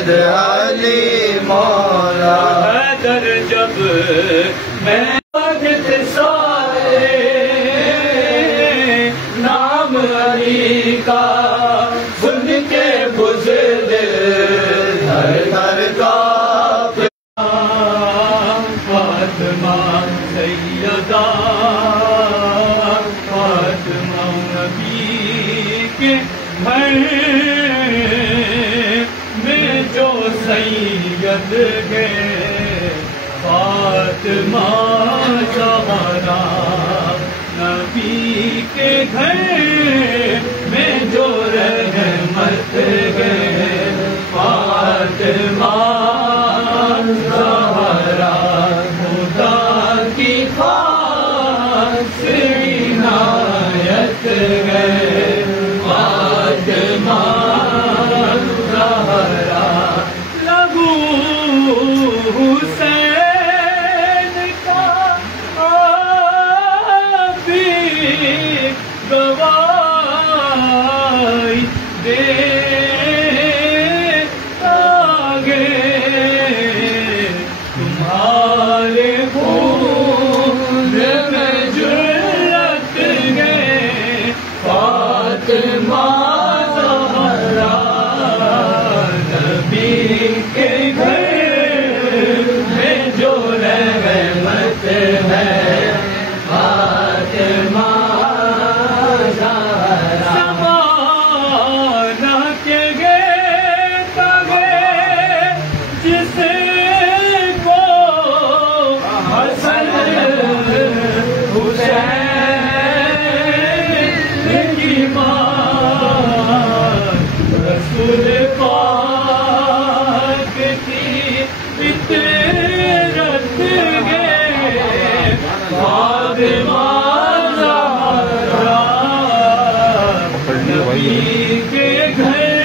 سید علی مولا حیدر جب میں سارے نام علی کا سن کے بزرگ دل تھر کا فاطمہ سیدہ فاطمہ نبی کے گھر میں جو سید گئے فاطمہ زہرا نبی کے گھر میں جو رحمت گئے فاطمہ زہرا خدا کی خاص عنایت گئے فاطمہ زہرا لبو حسین گواہی دے آگے تمہارے خون میں جرت گئے فاطمہ زہرا نبی کے گھر میں جو رحمت ہے فاطمہ کے گھر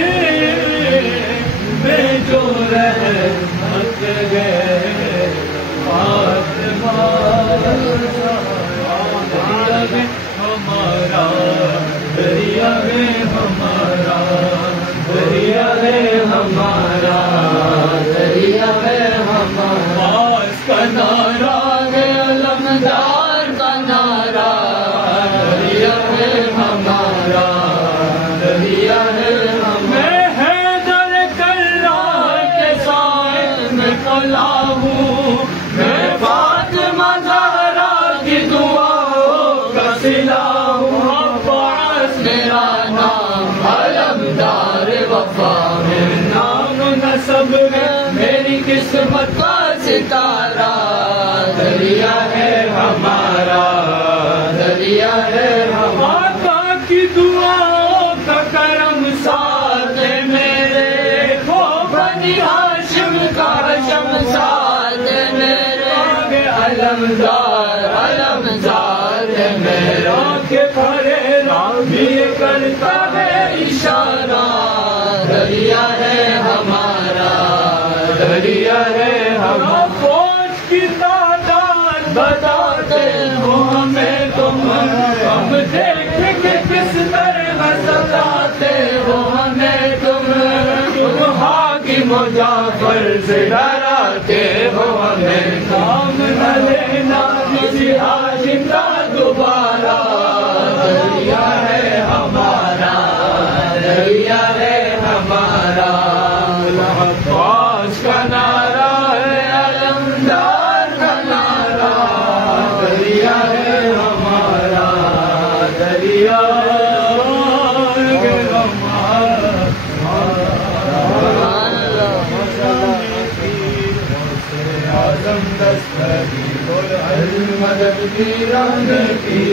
میں جو رحمت گئے فاطمہ ہمارا دریا ہے ہمارا دریا ہے ہمارا دریا ہے ہمارا اس کا نعرہ ہے علمدار کا نعرہ دریا ہے ہمارا دریا ہے میں حیدر کرار کے سائے میں کھلا ہوں میں فاطمہ زہرا کی دعاؤں کا صلہ ہوں عباس میرا نام علمدار وفا ہے نام نسب ہے میری قسمت کا ستارہ دریا ہے ہمارا دریا ہے ہمارا کی دعاؤں کا کرم ساتھ میرے ہو بنی ہاشم کا شم ساتھ میرے علمدار علمدار میرا کے بھرے رامی کرتا ہے اشارہ دریا ہے ہمارا دریا ہے ہمارا فوج کی تعداد بتاتے ہو ہمیں تم ہم دیکھ کے کس طرح ستاتے ہو ہمیں تم حاکم جعفر سے ڈراتے ہو ہمیں کام نہ لینا کسی ہاشم کا دوبارہ دریا ہے ہمارا دریا ہے ہمارا عباس کا نعرہ ہے علمدار کا نعرہ دریا ہے ہمارا دریا مدد کی رنگ کی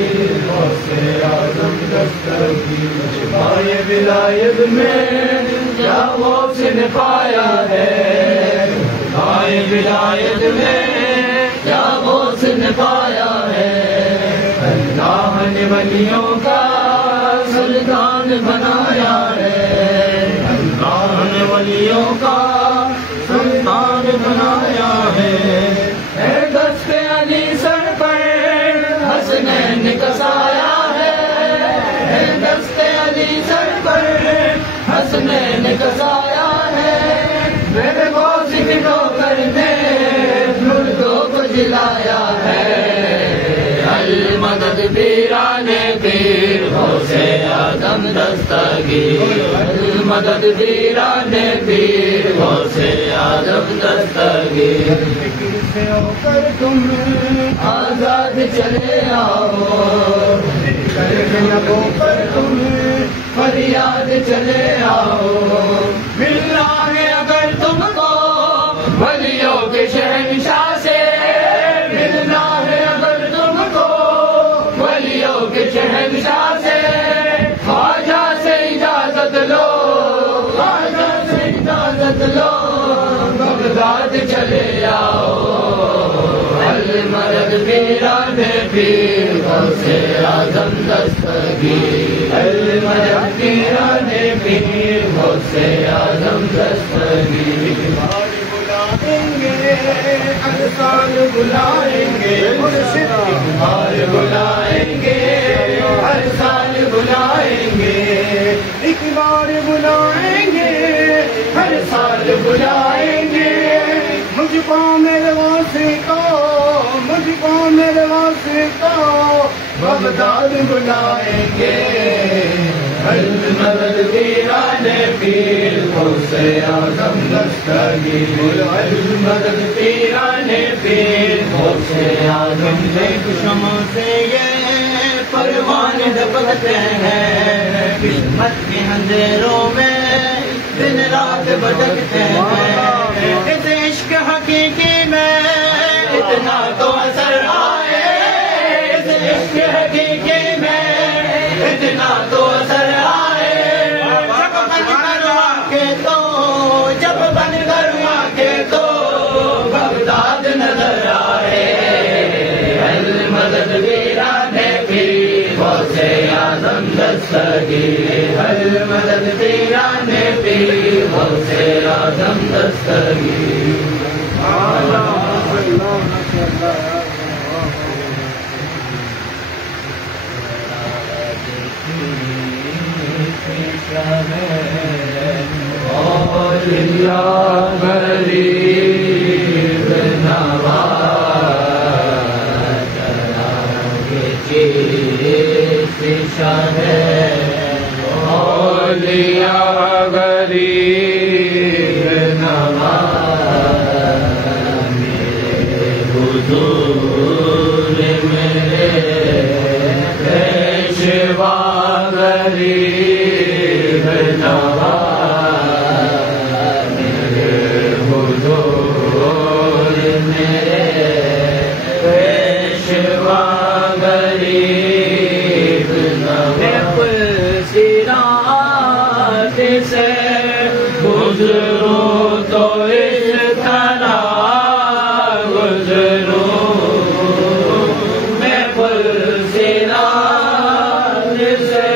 غوث اعظم دستگیر شفائے ولایت میں کیا غوث نے پایا ہے شفائے ولایت میں کیا غوث نے پایا ہے اللہ نے ولیوں کا سلطان بنایا ہے اللہ نے ولیوں کا سلطان بنایا ہے دست علی سر پر حسنین کسایا ہے دست علی سر پر حسنین کسایا ہے پیر غوث اعظم دستگیر، المدد پیران پیر غوث اعظم دستگیر، فکر سے ہو کر تم آزاد چلے آؤ، لبوں پر تم فریاد چلے آؤ، ملنا ہے اگر تم کو ولیوں کے شہنشاہ سے، ملنا ہے اگر تم کو ولیوں کے شہنشاہ سے، خواجہ سے اجازت لو، خواجہ سے اجازت لو، بغداد چلے آؤ، المدد پیران پیر غوث اعظم دستگیر، المدد پیران پیر غوث اعظم دستگیر، بلائیں گے ہر سال بلائیں گے مرشد، بار بلائیں گے ہر سال بلائیں گے، ایک بار بلائیں گے ہر سال بلائیں گے، مجھ کو میرے واسی کو، مجھ کو میرے واسی کو بغداد بلائیں گے، المدد پیران پیر غوث اعظم دستگیر، المدد پیران پیر غوث اعظم شمع سے یہ پروان دبکتے ہیں، خدمت کے اندھیروں میں دن رات بھٹکتے ہیں، اس عشق حقیقی میں اتنا تو اثر آئے، اس عشق حقیقی میں اتنا تو اثر آئے، جب بن کروا کے تو بغداد نظر آئے، المدد پیران پیر غوث اعظم دستگیر، المدد پیران پیر غوث اعظم دستگیر، اولیاء غریب نواز کے چیز شاہ، اولیاء غریب نواز میرے حضور میرے پیشوا غریب نواز، میرے حضور میرے پیشوا غریب نواز، سیرات سے گزروں تو اس طرح گزروں، میں پل سیرات سے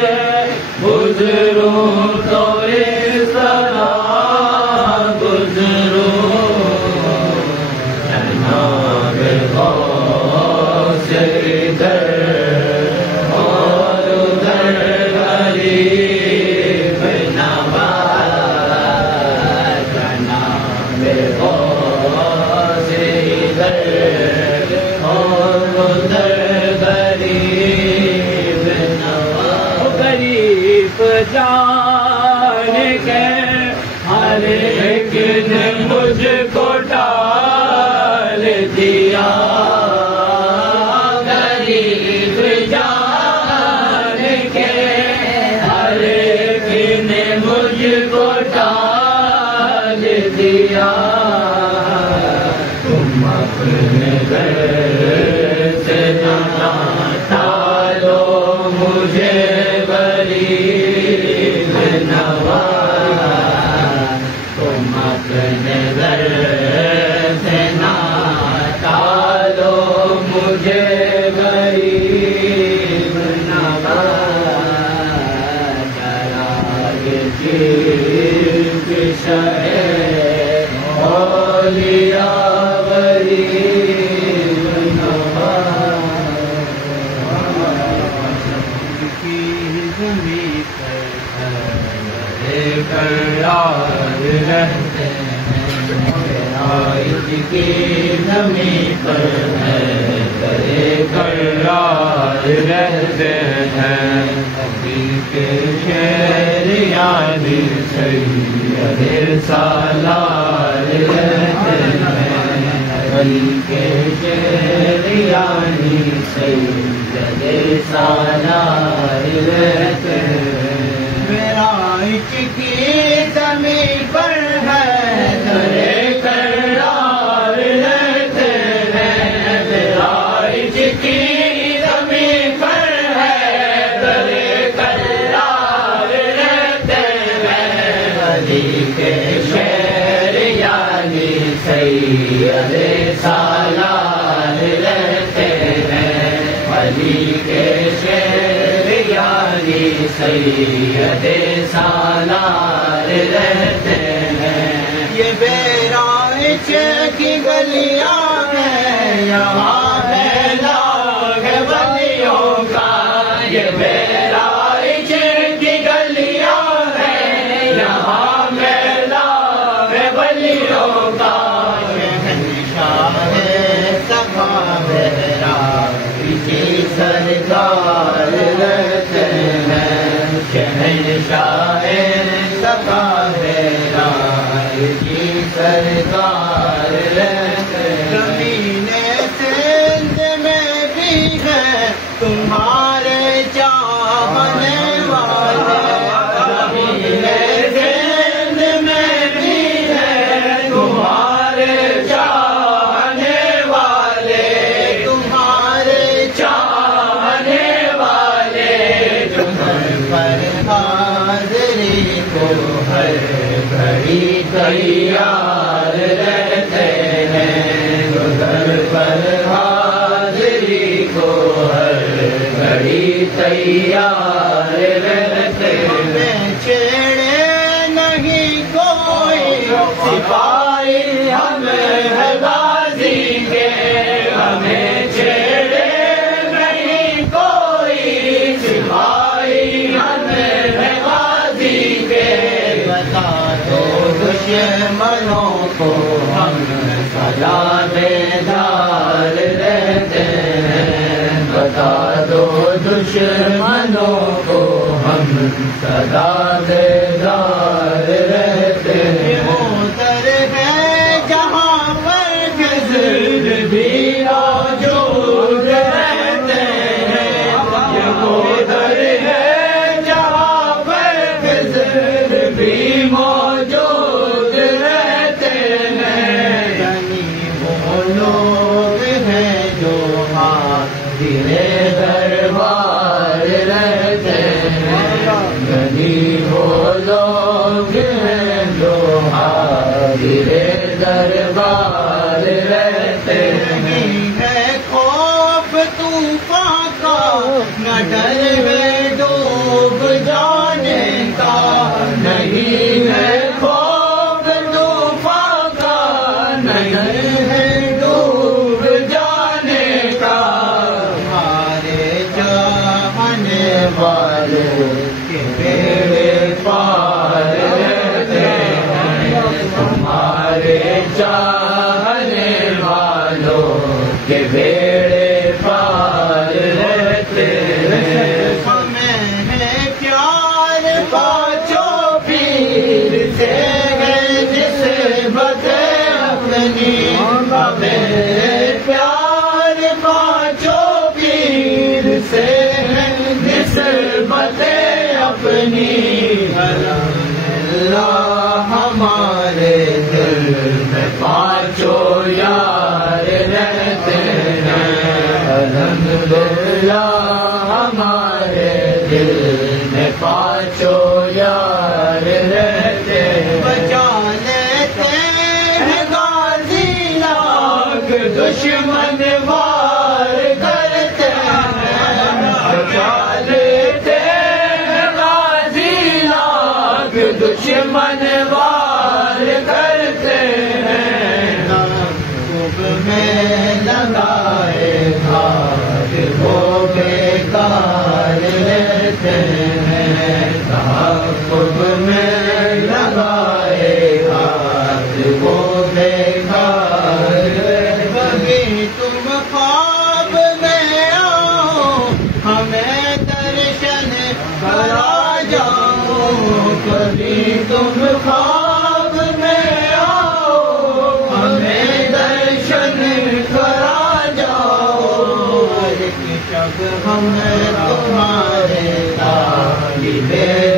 گزروں تو اس طرح گزروں، جناب غوث ادھر اور ادھر غریب نواز، جناب غوث ادھر اور ادھر غریب نواز، غریب جان کے ہر ایک نے مجھ کو ڈال دیا، غریب جان کے ہر ایک نے مجھ کو ڈال دیا، تم اپنے گھر سے نہ ڈالو مجھے غریب نواز، تم اپنے گھر سے نہ ڈالو مجھے غریب نواز، چراغ چیز شہر اولیاء غریب نواز، کی زمین پر قرار رہتے ہیں، آج کی زمین پر قرار رہتے ہیں علی کے شہر یعنی سید سالار رہتے ہیں علی کے شہر یعنی سید سالار رہتے ہیں معراج کی زمین پر ہے درے کرار رہتے ہیں معراج کی زمین پر ہے درے کرار رہتے ہیں علی کے شہر یعنی سید سالار رہتے ہیں علی کے شہر یعنی سید سالار رہتے ہیں یہ بیراج کی گلیاں ہیں یہاں ہے لاغ ولیوں کا یہ بیراج کی گلیاں ہیں یہاں ہے لاغ ولیوں کا شہنشاہ صفا بیراج کی سرکار رہتے ہیں شہنشاہ صفا بیراج کی سرکار رہتے ہیں زمین سندھ میں بھی ہے تمہارے چاہنے والے زمین سندھ میں بھی ہے تمہارے چاہنے والے تمہارے چاہنے والے پر حاضری کو ہر گھڑی تیار رہتے ہیں گھر پر حاضری کو ہر گھڑی تیار رہتے ہیں چھیڑے نہیں کوئی سپاہی ہمیں ہے غازی کے ہمیں چھیڑے نہیں کوئی سپاہی ہمیں ہے غازی کے بتا دو دشمنوں کو ہم سدا بیدار رہتے ہیں بتا دو دشمنوں کو ہم سدا بیدار رہتے ہیں ادھر ہے جہاں پر خضر بھی موجود رہتے ہیں ادھر ہے جہاں پر خضر بھی موجود رہتے ہیں یعنی وہ لوگ ہیں جو حاضر دربار رہتے ہیں یعنی وہ لوگ ہیں جو حاضر دربار رہتے ہیں خوف طوفان کا نہ ڈر ہے ڈوب جانے کا نہیں ہے خوف طوفان کا نہ ڈر ہے ڈوب جانے کا ہمارے چاہنے والے کے بیڑے پار رہتے ہیں ہمارے چاہنے والوں کے بیڑے پار رہتے ہیں ہمیں ہے پیار پاچو پیر سے ہے نسبت اپنی ہمیں پیار پاچو پیر سے ہے نسبت اپنی اللہ ہمارے دل میں خواب میں آؤ ہمیں درشن کرا جاؤ ایک شب ہم تمہارے طالب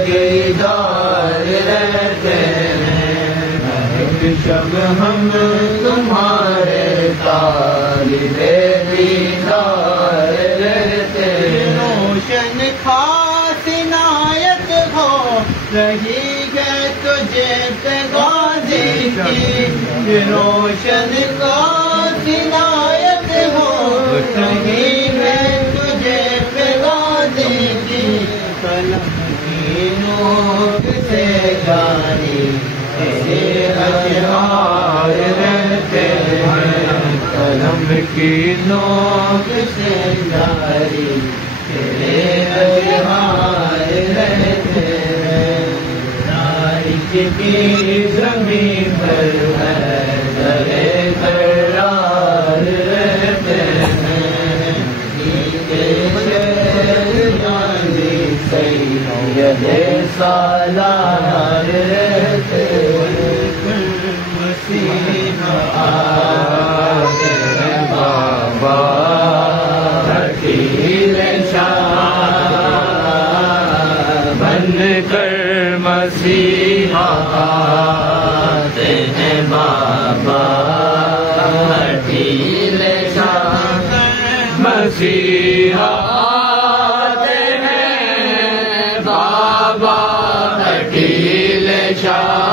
دیدار رہتے ہیں ایک شب ہم تمہارے طالب دیدار رہتے ہیں روشن خاص عنایت ہو رہی ہے تجھے غازی کی روشن خاص عنایت ہو رہی ہے تجھے غازی کی قلم کی نوک سے جاری تیرے اشعار رہتے ہیں قلم کی نوک سے جاری تیرے اشعار رہتے ہیں تاریخ کی زمین پر ہے درے قرار رہتے ہیں سید سالار رہتے مسیحا آتے ہیں بابا حکیل شاہ بن کر مسیحا آتے ہیں بابا حکیل شاہ مسیحا آتے ہیں بابا حکیل شاہ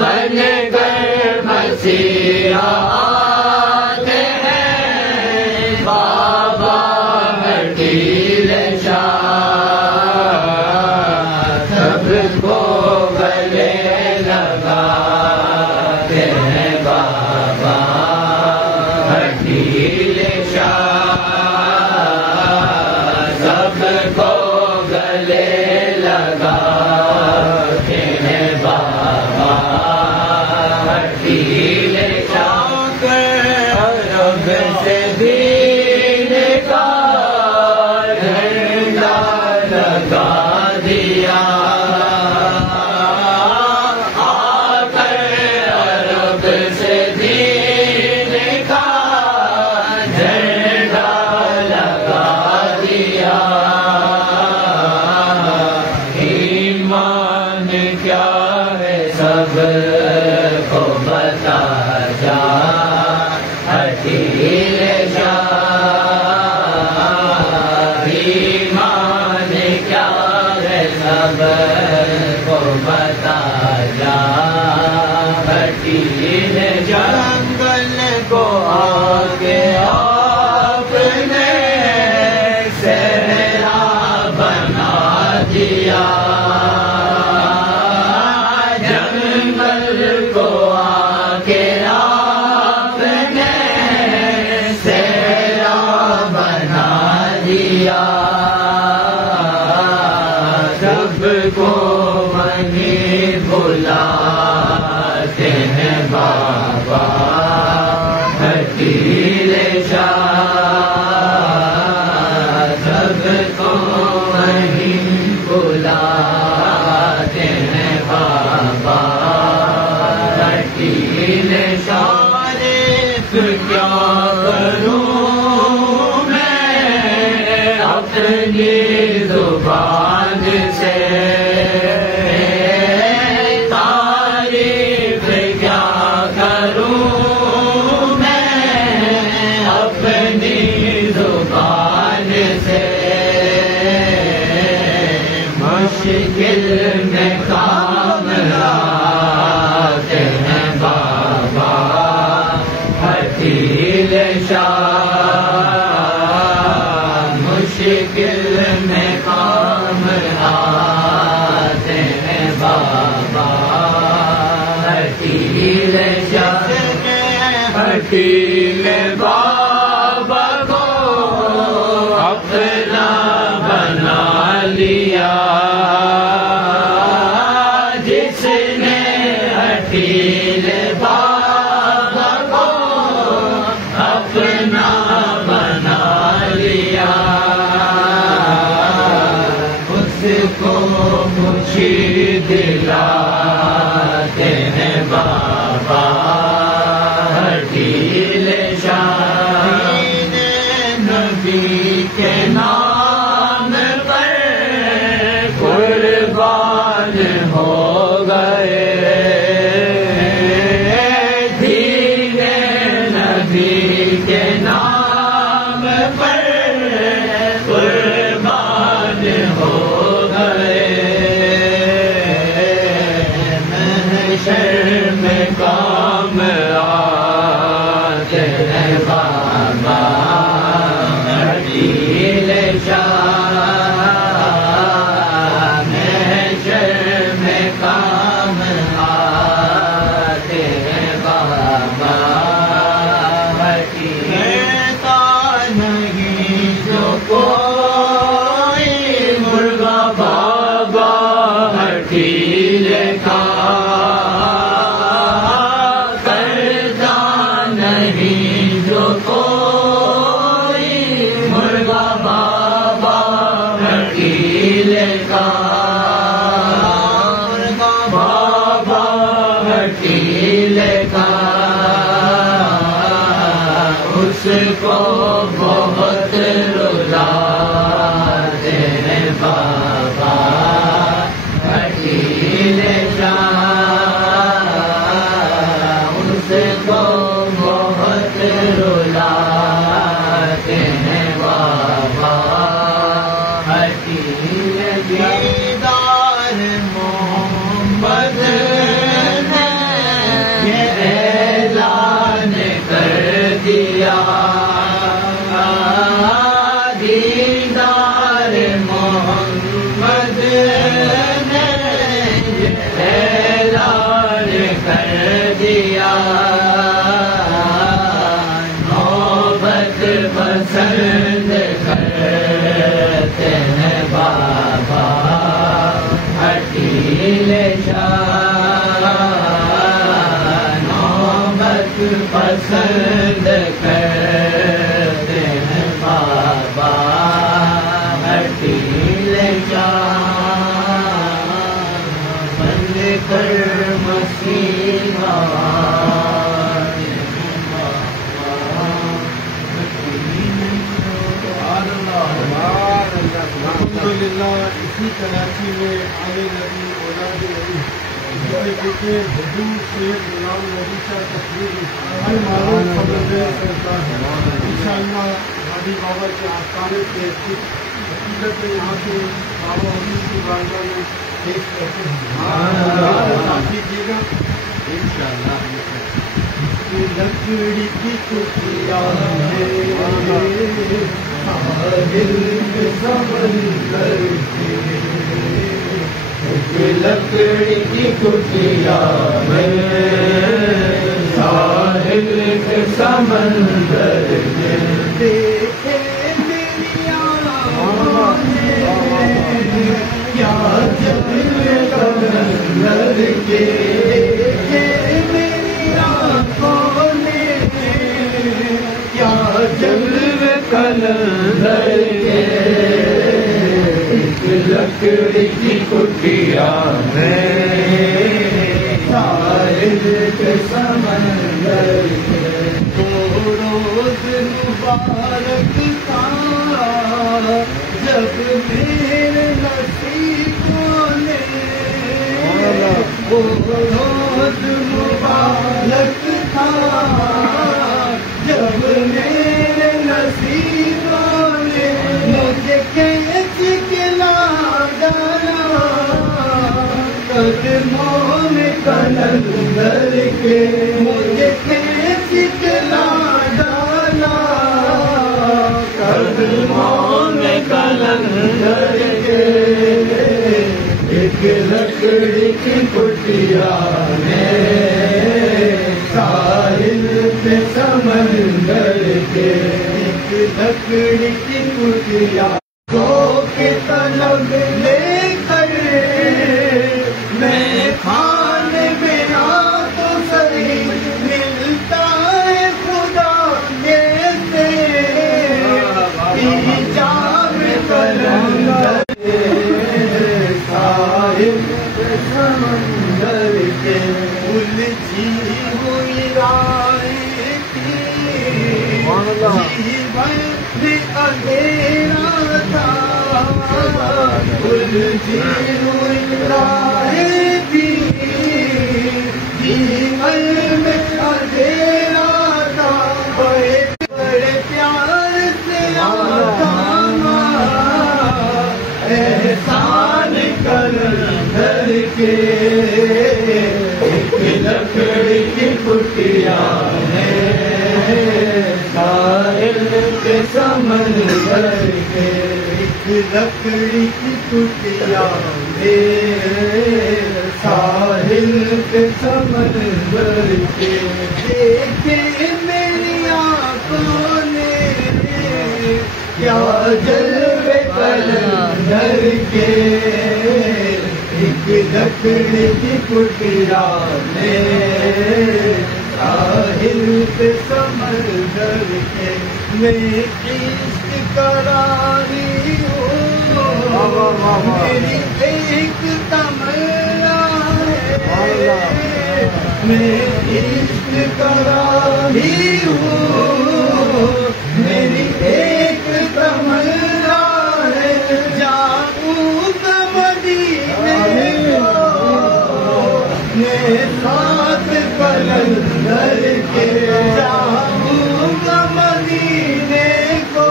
بن کر مسیحا آتے ہیں بابا حکیل شاہ سب کو گلے لگاتے ہیں بابا حکیل شاہ سب کو گلے لگاتے ہیں بابا حکیل شاہ عرب سے دین کا جھنڈا لگا دیا آ کر عرب سے دین کا جھنڈا لگا دیا ایمان کیا ہے سب کو بتا جا حکیل شاہ ایمان کیا ہے سب کو بتا جا حکیل جنگل کو آگے آپ نے صحرا بنا دیا جنگل کو آگے آپ نے صحرا بنا دیا سب کو وہیں بلاتے ہیں بابا حکیل شاہ سب کو وہیں بلاتے ہیں بابا حکیل شاہ کیا کروں میں اپنی زبان سے تعریف کیا کروں میں اپنی زبان سے مشکل میں کام لاتے ہیں بابا حکیل شاہ مشکل میں کام آتے ہیں بابا حکیل شاہ حکیل بابا کو اپنا بنا لیا جس نے حکیل بابا کو اپنا بنا لیا اس کو خورشید حکیل کا اس کو بہت رلاتے ہیں بابا حکیل شاہ اس کو بہت رلاتے ہیں بابا حکیل دیدار محمد نے یہ اعلان کر دیا دیدار محمد نے یہ اعلان کر دیا نوبت پسند کرتے ہیں بابا حکیل شاہ نوبت پسند کرتے ہیں بابا حکیل شاہ بن کر مسیحا الحمدللہ اسی کراچی میں آنے لگی اولاد نبی جسے دیکھے حضور سید غلام نبی کا تقریر المعروف خبردار سرکار انشاءاللہ حاجی بابا کے آستانے سے کچھ حقیقت میں یہاں سے بابا حضور کی بارگاہ میں پیش کرتے ہیں ساتھ کیجیے گا انشاءاللہ لکڑی کی کٹیا ہے دل کے سمندر کے لکڑی کی کٹیا میں ساحل کے سمندر میں دیکھے میری آنکھوں نے کیا جلوے کلندر کے دیکھے میری آنکھوں نے کیا جلوے کلندر کے ایک لکڑی کی کٹیا میں ساحل کے سمندر کے تو روز مبارک تھا جب میرے نصیبوں نے وہ روز مبارک تھا جب میرے نصیبوں نے مجھے کیسے کھلا ڈالا قدموں میں کلندر کے مجھے کیسے کھلا ڈالا قدموں میں کلندر کے ایک لکڑی کی کٹیا میں ساحل کے سمندر کے ایک لکڑی کی کٹیا کو کے طلب لے کر میں کھانے میں آ تو صحیح ملتا ہے خدا کیسے جام کلندر ساحل سمندر کے الجھی ہوئی رائے تھی جیون میں اندھیرا تھا الجھی ہوئی رائے تھی جیون میں اندھیرا تھا بڑے بڑے پیار سے آتا احسان کلندر کے ایک لکڑی کی کٹیا میں ساحل کے سمندر کے ایک لکڑی کی کٹیا میں ساحل کے سمندر کے دیکھے میری آنکھوں نے کیا جلوے کلندر کے ایک لکڑی کی کٹیا میں ساحل کے سمندر کے میں عشق کراری ہوں میری ایک تمنا ہے میں عشق کا راہی ہوں، میری ایک تمنا ہے جاؤں گا مدینے کو، میں ساتھ قلندر کے جاؤں گا مدینے کو،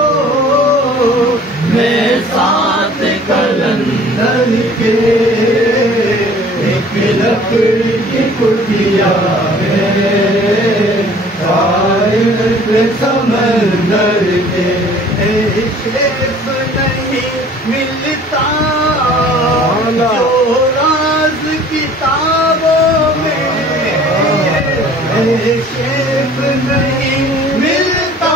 میں ساتھ قلندر کے ایک لکڑی کی کٹیا ہے سمندر کے شیف نہیں ملتا جو راز کتابوں میں، شیف نہیں ملتا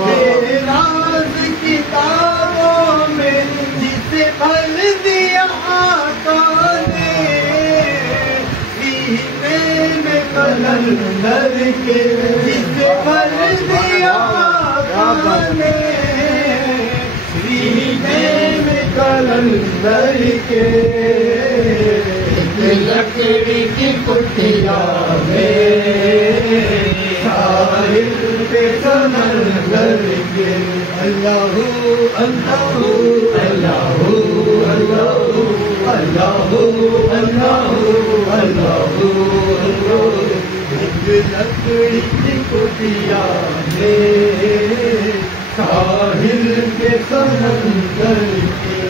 یہ راز کتابوں میں، جسے پل دیا آقا نے سینے میں قلندر کے، جسے پل دیا آقا نے سینے میں قلندر کے، لکڑی کی کٹیا میں ساحل پہ سمندر کے، اللہ اللہ اللہ اللہ اللہ اللہ اللہ، ایک لکڑی کی کٹیا میں ساحل پہ سمندر کے،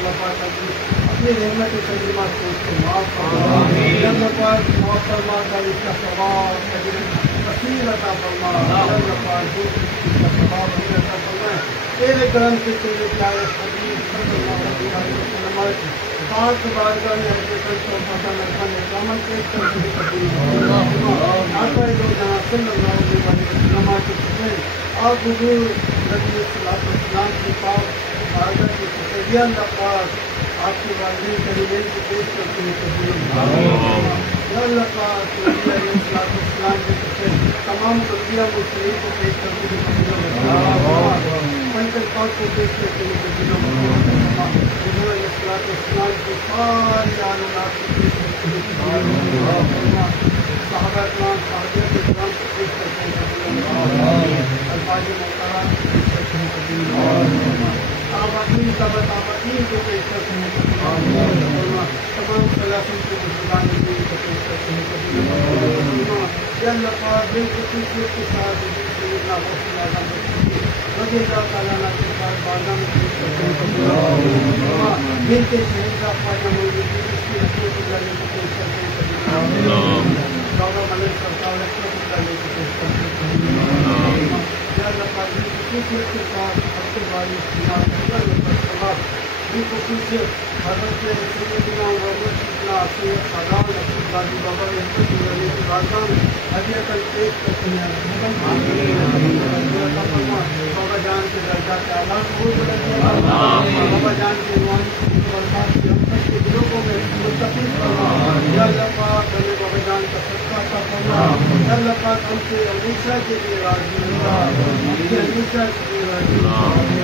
اپنی رحمت تجربات کو اس کو معاف فرما، اللہ پاک معاف فرما کر اس کا ثواب کثیر عطا فرما، اللہ پاک جو اس کا ثواب ہمیں عطا فرمائے، تیرے کرم سے تیرے پیارے حبیب صلی اللہ علیہ وسلم پاک بارگاہ میں حقیقت کو پتہ لگانے عمل پیش کر کے قبول فرما، آقا دو جہاں صلی اللہ علیہ وسلم کے حسین آپ حضور نبی صلی اللہ علیہ وسلم کی پاک بارگاہ کی شکریہ اللہ پاک آپ کی والدین کریمین کو پیش کرتے ہیں قبول فرما، یا اللہ پاک نبی علیہ السلام کے تمام تربیہ مسلمین کو پیش کرتے ہیں قبول فرما، منکر پاک کو پیش کرتے ہیں قبول فرما، حضور علیہ السلام کی ساری آلات کو پیش کرتے ہیں قبول فرما، صحابہ کرام صحابیات کرام کو پیش کرتے ہیں قبول فرما، الفاظ محترم کو پیش کرتے ہیں قبول فرما، تابعین تابعین کو پیش کرتے ہیں قبول فرما، تمام سلاسل کے مسلمان کو پیش کرتے ہیں قبول فرما، یا اللہ پاک بالخصوصیت کے ساتھ سیدنا غوث اعظم رضی اللہ تعالیٰ عنہ کے بارگاہ میں پیش کرتے ہیں جن کے شہر کا خواجہ موجود ہے اس کی رحمت اللہ علیہ کو پیش کرتے ہیں بابا ملک سرکار رحمت اللہ علیہ کو پیش کرتے ہیں یا اللہ پاک کی خصوصیت کے ساتھ ہفتے والی ان خصوصیت حضرت سیدنا محمد سید سردار رسول غازی بابا رحمت اللہ علیہ کی بارگاہ میں ہدیہ کل پیش کرتے ہیں بابا جان کے درجات اعلیٰ کو بابا جان کے روحانی برکات کی ہم سب کے دلوں کو میں متفق کرنا یا اللہ پاک ہمیں بابا جان کا صدقہ عطا فرما یا اللہ پاک ہم سے ہمیشہ کے لیے راضی ہوگا ہم سے ہمیشہ کے لیے راضی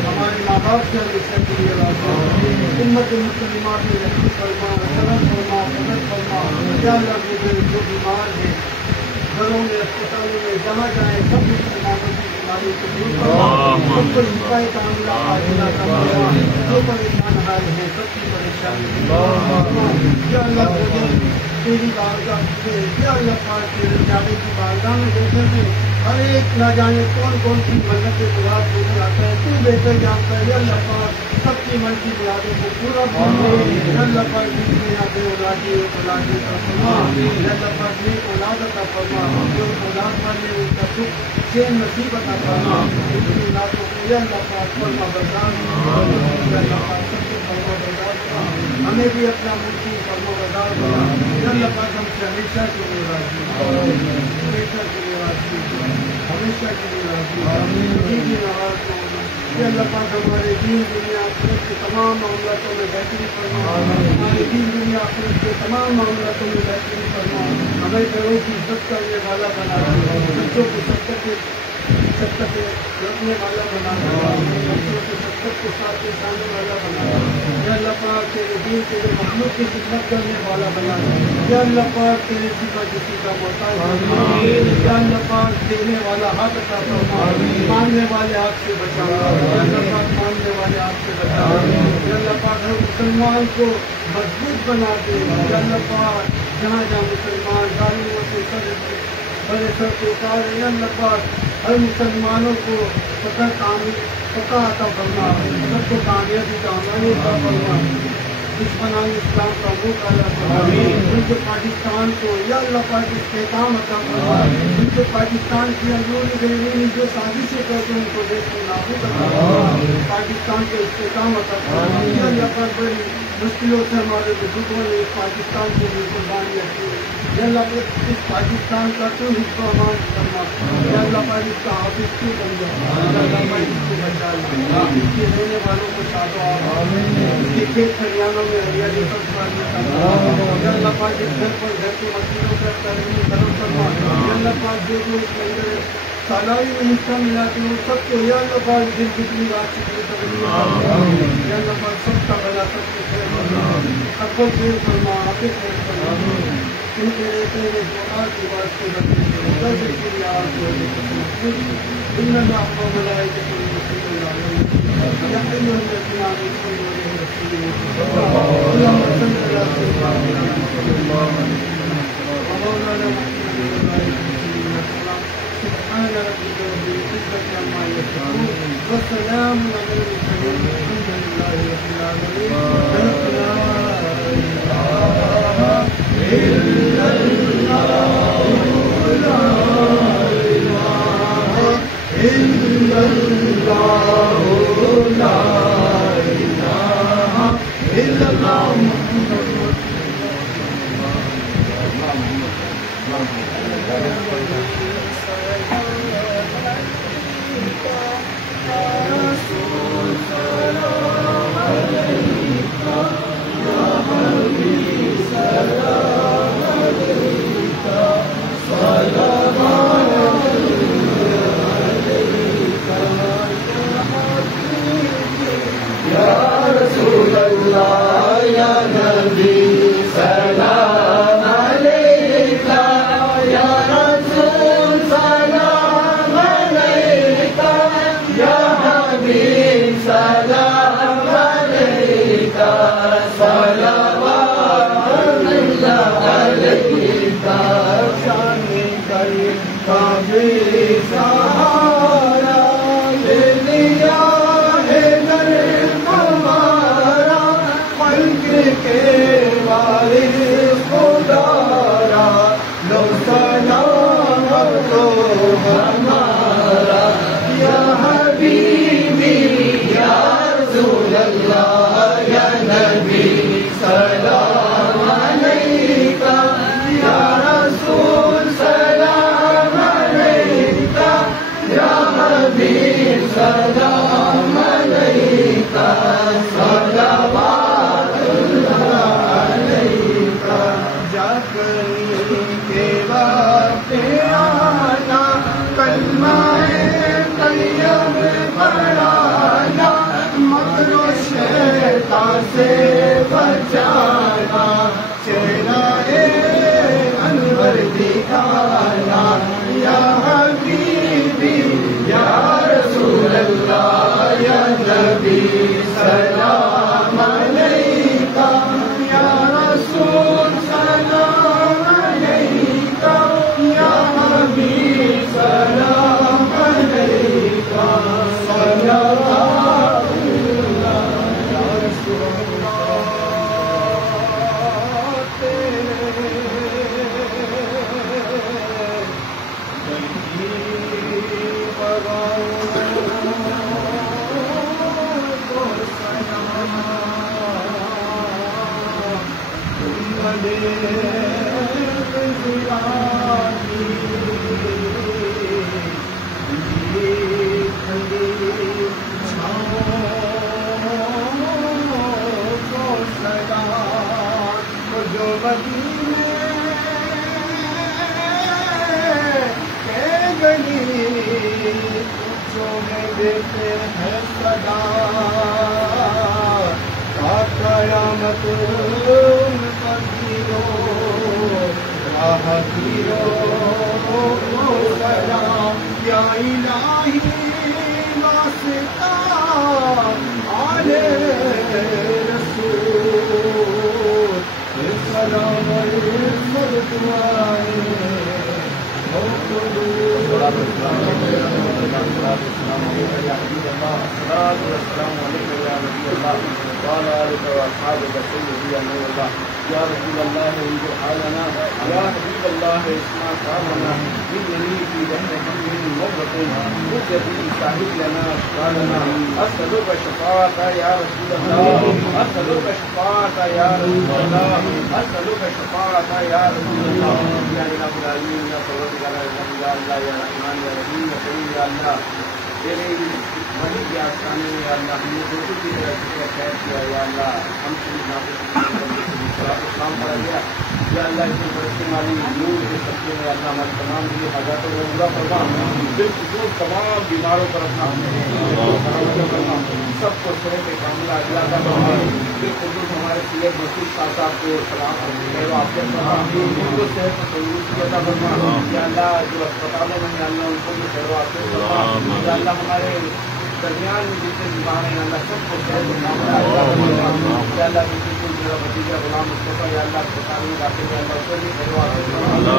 ہمارے ماں باپ سے ہمیشہ کے لیے راضی امت مسلمہ میں رحمت فرما کرم فرما مدد فرما یا اللہ جو بیمار ہیں گھروں میں اسپتالوں میں جہاں جائیں سب مسلمانوں کی بیماری کو دور کروا سب کو شفائے کاملہ عاجلہ فرما جو پریشان حال ہیں سب کی پریشانی یا اللہ تیری بارگاہ سے یا اللہ پاک تیرے پیارے کی بارگاہ میں بیٹھے ہیں ہر ایک نہ جانے کون کون سی منت مراد لے کے آتا ہے تو بہتر جانتا ہے یا اللہ پاک سب کی من کی مرادوں کو پورا فرما یا اللہ پاک جس میں یہاں بے اولادی اولادی کا فرما یا اللہ پاک نیک اولاد عطا فرما جو اولاد والے ان کا سکھ چین نصیب عطا فرما ان کی اولادوں کو یا اللہ پاک فرما بردار یا اللہ پاک سب کو فرما بردار ہمیں بھی اپنا ملکی فرما بردار بنا یا اللہ پاک ہم سے ہمیشہ کے لیے راضی ہمیشہ کے لیے راضی ہمیشہ کے لیے راضی نواز یا اللہ پاک ہمارے دین دنیا آخرت کے تمام معاملاتوں میں بہتری فرما ہمارے دین دنیا آخرت کے تمام معاملاتوں میں بہتری فرما ہمیں گھروں کی عزت کرنے والا بنا بچوں کو شفقت رکھنے والا بنا بچوں کو شفقت کے ساتھ پیش آنے والا بنا یا اللہ پاک تیرے دین تیرے مخلوق کی خدمت کرنے والا بنا یا اللہ پاک تیرے سوا کسی کا محتاج یا اللہ پاک دینے والا ہاتھ عطا فرما مانگنے والے ہاتھ سے بچا یا اللہ پاک مانگنے والے ہاتھ سے بچا یا اللہ پاک ہر مسلمان کو مضبوط بنا دے یا اللہ پاک جہاں جہاں مسلمان ظالموں سے بڑے سر کو اتارے یا اللہ پاک ہر مسلمانوں کو فتح عطا فرما سب کو کامیابی کا عمل عطا فرما دشمنان اسلام کا منہ کالا فرما ان کے پاکستان کو یا اللہ پاک استحکام عطا فرما ان کے پاکستان کی اندرونی بیرونی جو سازشیں کرتے ہیں ان کو دیش کو نابود عطا فرما پاکستان کو استحکام عطا فرما یا اللہ پاک بڑی مشکلوں سے ہمارے بزرگوں نے اس پاکستان کے لیے قربانیاں کی یا اللہ پاک اس پاکستان کا تو حصہ امان کرنا یا اللہ پاک اس کا حافظ کیوں بن جائے یا اللہ پاک اس کو بچا لے اس کے رہنے والوں کو شادو اس کے کھیت کھلیانوں میں ہریالی یا اللہ پاک اس گھر پر گھر کے مسئلوں کا کرم کرنا یا اللہ پاک جو اس کے اندر سالاری میں حصہ ملاتے ہیں سب کو یا اللہ پاک دل کتنی بات یا اللہ پاک سب کا بلا سب کو خیر کرنا اکبر خیر کرنا آگے خیر کرنا ان کے رہتے ہیں دعا کی بات کو رکھنے کے لیے آپ کو ان اللہ کو بلائے کہ کوئی مسلم علیہ یا ایوہ الذین آمنوا علیہ رسول اللہم صلی اللہ علیہ وسلم مولانا سبحان ربك رب العزة عما يصفون والسلام على المرسلين والحمد لله رب العالمين لا إله إلا الله لا إله إلا الله لا إله إلا الله محمد سلام علیکہ یا رسول حبیبی یا رسول اللہ یا نبی سلام علیکہ یا رسول سلام علیکہ یا حبیب سلام علیکہ صلوات اللہ علیکہ جاگنے کے وقت آنا کلمہ طیب پڑھانا مکر و شیطان سے بچانا چہرہ انور دکھانا یا حبیبی یا رسول اللہ یا نبی سلام علیکہ یا رسول سلام علیکہ یا حبیب سلام علیکہ صلوات اللہ یا رسول جو مدینے کے گلی جو میں دیتے ہیں صدا کا قیامت پر گیرو راہ گیرو سلام یا الہی واسطہ آلے رسول سلام علیکم دعائیں وعلى آلك وأصحابك سيدي أنور الله يا رسول الله انظر حالنا يا حبيب الله اسمع كلامنا إنني في بحر حمد مغرق مجدي صاحب لنا أشغالنا أسألك شفاعة يا رسول الله أسألك شفاعة يا رسول الله أسألك شفاعة يا رسول الله يا إله العالمين يا صلواتك على الله يا رحمن يا رحيم يا كريم يا الله تیرے وہی کے آستانے میں یا اللہ ہم نے دوسروں کی طرح سے خیر کیا یا اللہ ہم سے اسلام پڑا گیا یا اللہ اس میں برسنے والی نور کے سبقے میں اللہ ہمارے تمام لیے حاجاتوں کو پورا فرما بالخصوص تمام بیماروں پر اپنا کرنا سب کو صحت کاملہ عطا فرما بالخصوص ہمارے سید مسعود صاحب کو سلام خیر و عافیت فرما ان کو صحت و تندرستی عطا فرما یا اللہ جو اسپتالوں میں یا اللہ ان کو بھی خیر و عافیت فرما یا اللہ ہمارے درمیان میں جتنے بیمار ہیں اللہ سب کو صحت و کاملہ عطا فرما یا اللہ بالکل میرا بھتیجا غلام مصطفیٰ یا اللہ اسپتال میں داخل ہے اللہ اس کو بھی خیر و عافیت فرما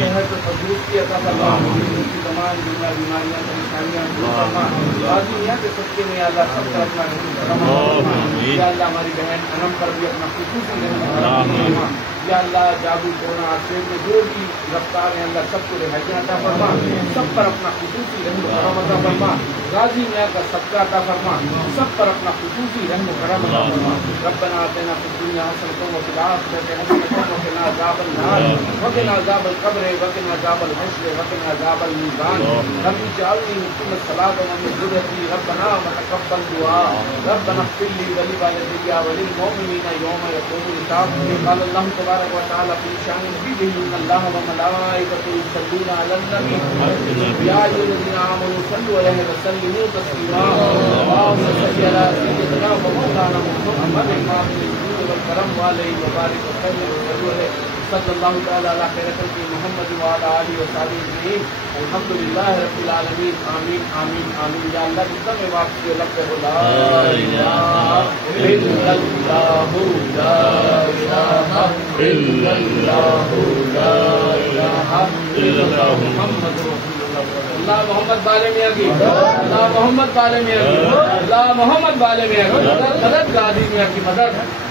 صحت و تندرستی عطا فرما ان کی تمام جملہ بیماریاں پریشانیاں دور فرما غازی میاں کے صدقے میں یا اللہ سب پر اپنا رحم یا اللہ ہماری بہن انم پر بھی اپنا خصوصی رحم فرما یا اللہ جادو ٹونا آسیب میں جو بھی رفتار ہیں اللہ سب کو رہائشیں عطا فرما سب پر اپنا خصوصی رحم کرم عطا فرما غازی میاں کا صدقہ عطا فرما سب پر اپنا خصوصی رحم کرم عطا فرما ربنا آتنا فی الدنیا حسنۃ وفی الآخرۃ حسنۃ وقنا عذاب النار وقنا عذاب القبر وقنا عذاب الحشر وقنا عذاب المیزان رب اجعلنی مقیم الصلاۃ ومن ذریتی ربنا وتقبل دعاء ربنا اغفر لي ولوالدي وللمؤمنين يوم يقوم الحساب قال الله تبارك وتعالى في شأن عبده إن الله وملائكته يصلون على النبي يا أيها الذين آمنوا صلوا عليه وسلموا تسليما اللهم صل على سيدنا ومولانا محمد الإمام الجود والكرم وعليه وبارك وسلم صلى الله تعالى على خير خلق محمد وعلى آله وصحبه أجمعين الحمد لله رب العالمين آمين آمين آمين يا الله جتنا میں واپس یہ لفظ ہے لا الہ الا اللہ لا الہ الا اللہ لا الہ الا اللہ محمد رسول اللہ اللہ محمد والے میاں کی اللہ محمد والے میاں کی اللہ محمد والے میاں کی مدد غازی میاں کی مدد